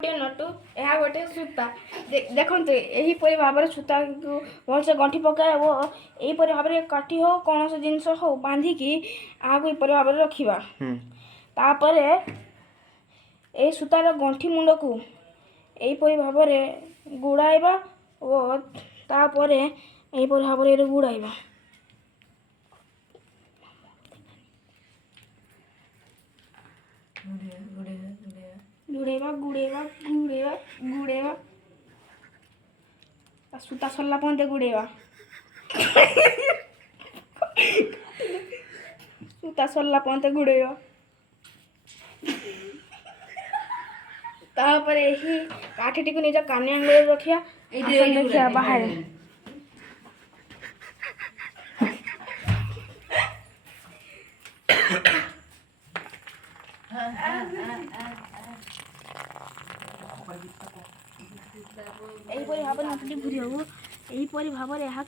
नटु ଏହା ଗୋଟେ ସୂତା ଦେଖନ୍ତୁ ଏହିପରି ଭାବରେ ସୂତାକୁ ଭଲସେ ଗଣ୍ଠି ପକାଇବ ଏହିପରି ଭାବରେ କାଠି ହେଉ କୌଣସି ଜିନିଷ ହେଉ ବାନ୍ଧିକି ଏହାକୁ ଏହିପରି ଭାବରେ ରଖିବା ତାପରେ ଏହି ସୂତାର ଗଣ୍ଠି ମୁଣ୍ଡକୁ ଏହିପରି ଭାବରେ ଗୁଡ଼ାଇବା ଓ ତାପରେ ଏହିପରି ଭାବରେ ଗୁଡ଼ାଇବା गुड़ेवा सूता सरला पहुँचे गुड़ेवा सूता सरला पहुँचे गुड़ेवा तापर यही काठीटी को निज कानी आंगुल रखिया देखिया बाहर एहीपरि भाव नटटी घूरी हबू एहीपरि भाव यहाँ